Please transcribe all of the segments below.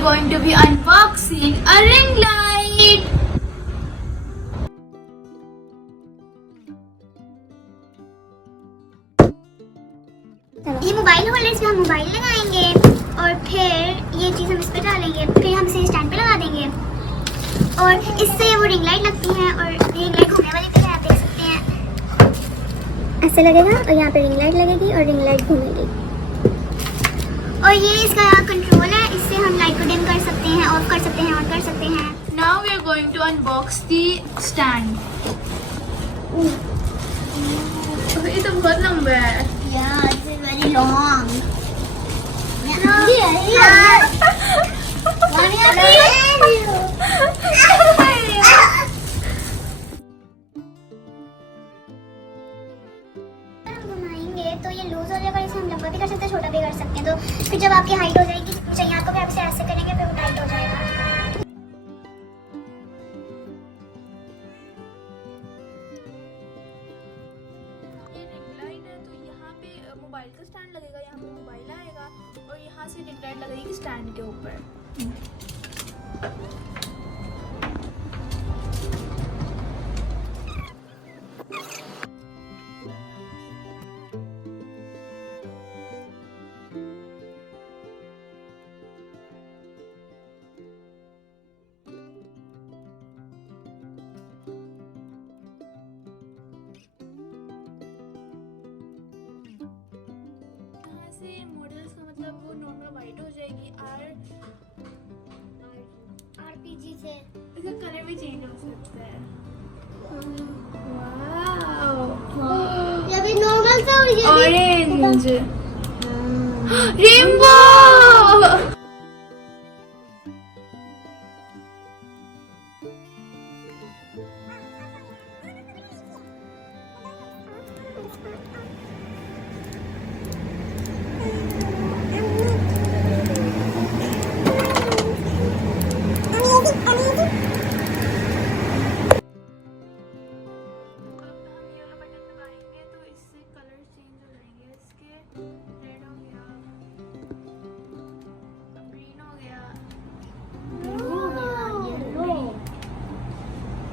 are going to be unboxing a ring light. ये mobile holder, इसमें हम mobile लगाएंगे और फिर ये चीज़ हम इस पे डालेंगे, फिर हम इसे स्टैंड पे लगा देंगे और इससे वो रिंग लाइट लगती है और रिंग लाइट घूमने वाली भी है, आप देख सकते हैं। ऐसे लगेगा और यहाँ पे रिंग लाइट लगेगी और रिंग लाइट घूमेगी। और ये इसका कंट्रोल है, इससे हम लाइट को डिम कर सकते हैं, ऑफ कर सकते हैं, ऑन कर सकते हैं। Now we are going to unbox the stand. ये तो बहुत लंबा है। Yeah, it's very long. तो ये लूज हो जाएगा, इसे हम लंबा भी कर सकते हैं, छोटा भी कर सकते हैं। तो फिर जब आपकी हाइट हो जाएगी चाहिए आपको, फिर आप इसे ऐसे करेंगे, फिर वो टाइट हो जाएगा। ये रिंग लाइट है, तो यहाँ पे मोबाइल का स्टैंड लगेगा, यहाँ पे मोबाइल आएगा और यहाँ से रिंग लाइट लगेगी स्टैंड के ऊपर। मॉडल्स का मतलब वो नॉर्मल वाइट हो जाएगी, आरपीजी से इसका कलर भी चेंज हो सकता है। ये भी नॉर्मल सा हो गया, ऑरेंज रेनबो।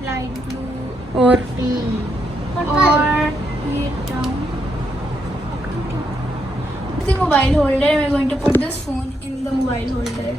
लाइट ब्लू और ये down the mobile holder. We are going to put this phone in the mobile holder.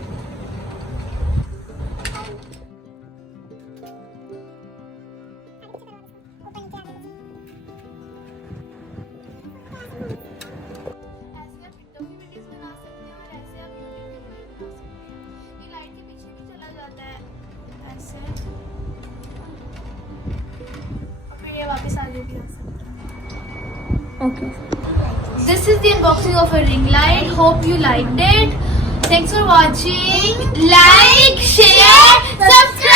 okay. This is the unboxing of a ring light. Hope you liked it. Thanks for watching. Like, share, subscribe.